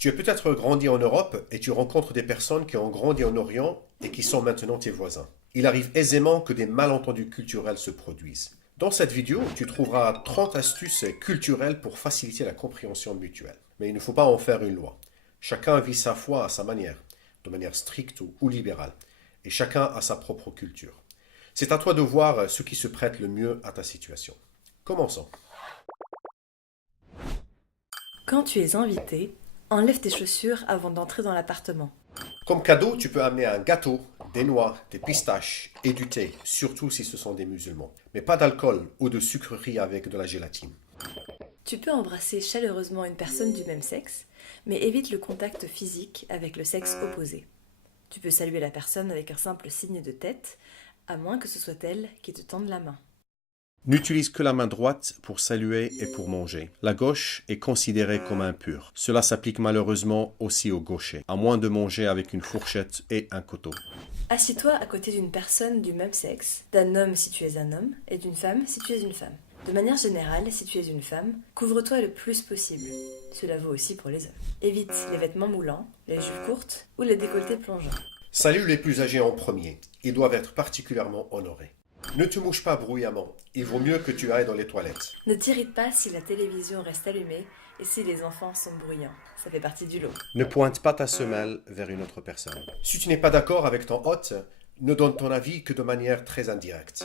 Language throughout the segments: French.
Tu as peut-être grandi en Europe et tu rencontres des personnes qui ont grandi en Orient et qui sont maintenant tes voisins. Il arrive aisément que des malentendus culturels se produisent. Dans cette vidéo, tu trouveras 30 astuces culturelles pour faciliter la compréhension mutuelle. Mais il ne faut pas en faire une loi. Chacun vit sa foi à sa manière, de manière stricte ou libérale, et chacun a sa propre culture. C'est à toi de voir ce qui se prête le mieux à ta situation. Commençons. Quand tu es invité, enlève tes chaussures avant d'entrer dans l'appartement. Comme cadeau, tu peux amener un gâteau, des noix, des pistaches et du thé, surtout si ce sont des musulmans. Mais pas d'alcool ou de sucreries avec de la gélatine. Tu peux embrasser chaleureusement une personne du même sexe, mais évite le contact physique avec le sexe opposé. Tu peux saluer la personne avec un simple signe de tête, à moins que ce soit elle qui te tende la main. N'utilise que la main droite pour saluer et pour manger. La gauche est considérée comme impure. Cela s'applique malheureusement aussi aux gauchers, à moins de manger avec une fourchette et un couteau. Assis-toi à côté d'une personne du même sexe, d'un homme si tu es un homme, et d'une femme si tu es une femme. De manière générale, si tu es une femme, couvre-toi le plus possible. Cela vaut aussi pour les hommes. Évite les vêtements moulants, les jupes courtes ou les décolletés plongeants. Salue les plus âgés en premier. Ils doivent être particulièrement honorés. Ne te mouche pas bruyamment. Il vaut mieux que tu ailles dans les toilettes. Ne t'irrite pas si la télévision reste allumée et si les enfants sont bruyants. Ça fait partie du lot. Ne pointe pas ta semelle vers une autre personne. Si tu n'es pas d'accord avec ton hôte, ne donne ton avis que de manière très indirecte.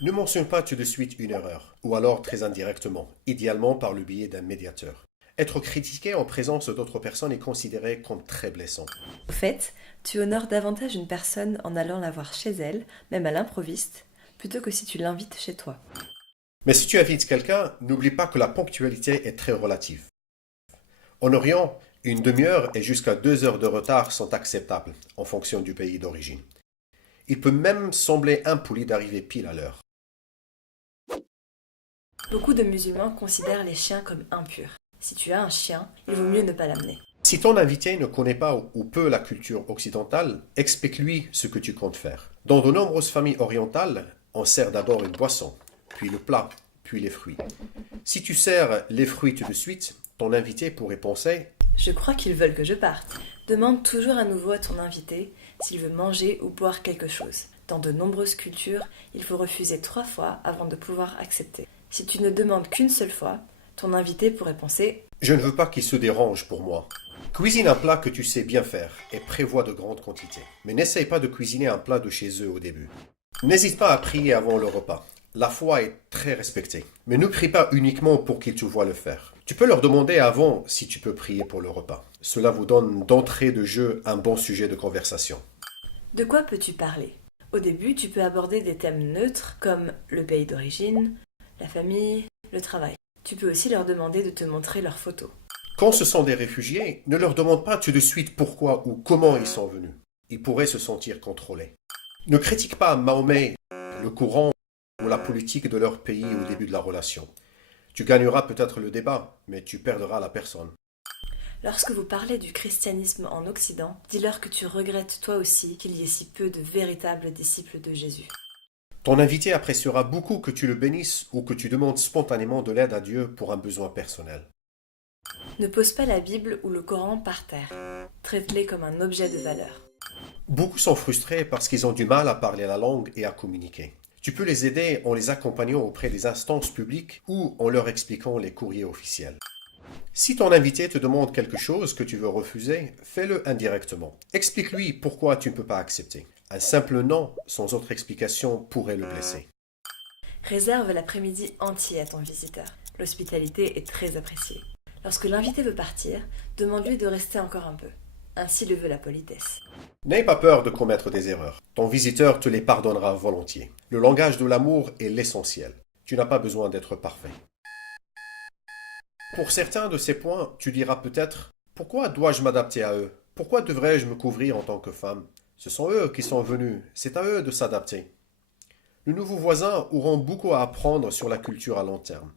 Ne mentionne pas tout de suite une erreur, ou alors très indirectement, idéalement par le biais d'un médiateur. Être critiqué en présence d'autres personnes est considéré comme très blessant. Au fait, tu honores davantage une personne en allant la voir chez elle, même à l'improviste, plutôt que si tu l'invites chez toi. Mais si tu invites quelqu'un, n'oublie pas que la ponctualité est très relative. En Orient, une demi-heure et jusqu'à 2 heures de retard sont acceptables, en fonction du pays d'origine. Il peut même sembler impoli d'arriver pile à l'heure. Beaucoup de musulmans considèrent les chiens comme impurs. Si tu as un chien, il vaut mieux ne pas l'amener. Si ton invité ne connaît pas ou peu la culture occidentale, explique-lui ce que tu comptes faire. Dans de nombreuses familles orientales, on sert d'abord une boisson, puis le plat, puis les fruits. Si tu sers les fruits tout de suite, ton invité pourrait penser « Je crois qu'ils veulent que je parte ». Demande toujours à nouveau à ton invité s'il veut manger ou boire quelque chose. Dans de nombreuses cultures, il faut refuser 3 fois avant de pouvoir accepter. Si tu ne demandes qu'une seule fois, ton invité pourrait penser « Je ne veux pas qu'il se dérange pour moi ». Cuisine un plat que tu sais bien faire et prévois de grandes quantités. Mais n'essaye pas de cuisiner un plat de chez eux au début. N'hésite pas à prier avant le repas. La foi est très respectée. Mais ne prie pas uniquement pour qu'ils te voient le faire. Tu peux leur demander avant si tu peux prier pour le repas. Cela vous donne d'entrée de jeu un bon sujet de conversation. de quoi peux-tu parler. Au début, tu peux aborder des thèmes neutres comme le pays d'origine, la famille, le travail. Tu peux aussi leur demander de te montrer leurs photos. Quand ce sont des réfugiés, ne leur demande pas tout de suite pourquoi ou comment ils sont venus. Ils pourraient se sentir contrôlés. Ne critique pas Mahomet, le Coran ou la politique de leur pays au début de la relation. Tu gagneras peut-être le débat, mais tu perdras la personne. Lorsque vous parlez du christianisme en Occident, dis-leur que tu regrettes toi aussi qu'il y ait si peu de véritables disciples de Jésus. Ton invité appréciera beaucoup que tu le bénisses ou que tu demandes spontanément de l'aide à Dieu pour un besoin personnel. Ne pose pas la Bible ou le Coran par terre. Traite-les comme un objet de valeur. Beaucoup sont frustrés parce qu'ils ont du mal à parler la langue et à communiquer. Tu peux les aider en les accompagnant auprès des instances publiques ou en leur expliquant les courriers officiels. Si ton invité te demande quelque chose que tu veux refuser, fais-le indirectement. Explique-lui pourquoi tu ne peux pas accepter. Un simple non, sans autre explication, pourrait le blesser. Réserve l'après-midi entier à ton visiteur. L'hospitalité est très appréciée. Lorsque l'invité veut partir, demande-lui de rester encore un peu. Ainsi le veut la politesse. N'aie pas peur de commettre des erreurs. Ton visiteur te les pardonnera volontiers. Le langage de l'amour est l'essentiel. Tu n'as pas besoin d'être parfait. Pour certains de ces points, tu diras peut-être « Pourquoi dois-je m'adapter à eux? Pourquoi devrais-je me couvrir en tant que femme? Ce sont eux qui sont venus, c'est à eux de s'adapter. » Les nouveaux voisins auront beaucoup à apprendre sur la culture à long terme.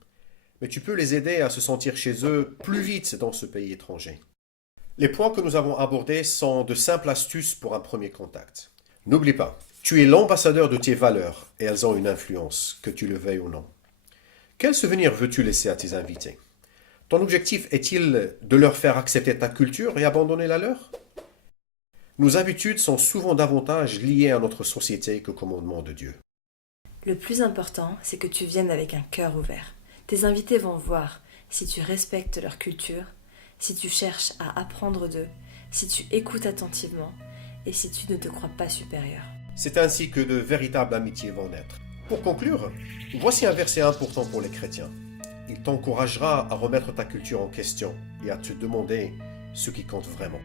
Mais tu peux les aider à se sentir chez eux plus vite dans ce pays étranger. Les points que nous avons abordés sont de simples astuces pour un premier contact. N'oublie pas, tu es l'ambassadeur de tes valeurs et elles ont une influence, que tu le veuilles ou non. Quel souvenir veux-tu laisser à tes invités? Ton objectif est-il de leur faire accepter ta culture et abandonner la leur? Nos habitudes sont souvent davantage liées à notre société qu'au commandement de Dieu. Le plus important, c'est que tu viennes avec un cœur ouvert. Tes invités vont voir si tu respectes leur culture, si tu cherches à apprendre d'eux, si tu écoutes attentivement et si tu ne te crois pas supérieur. C'est ainsi que de véritables amitiés vont naître. Pour conclure, voici un verset important pour les chrétiens. Il t'encouragera à remettre ta culture en question et à te demander ce qui compte vraiment.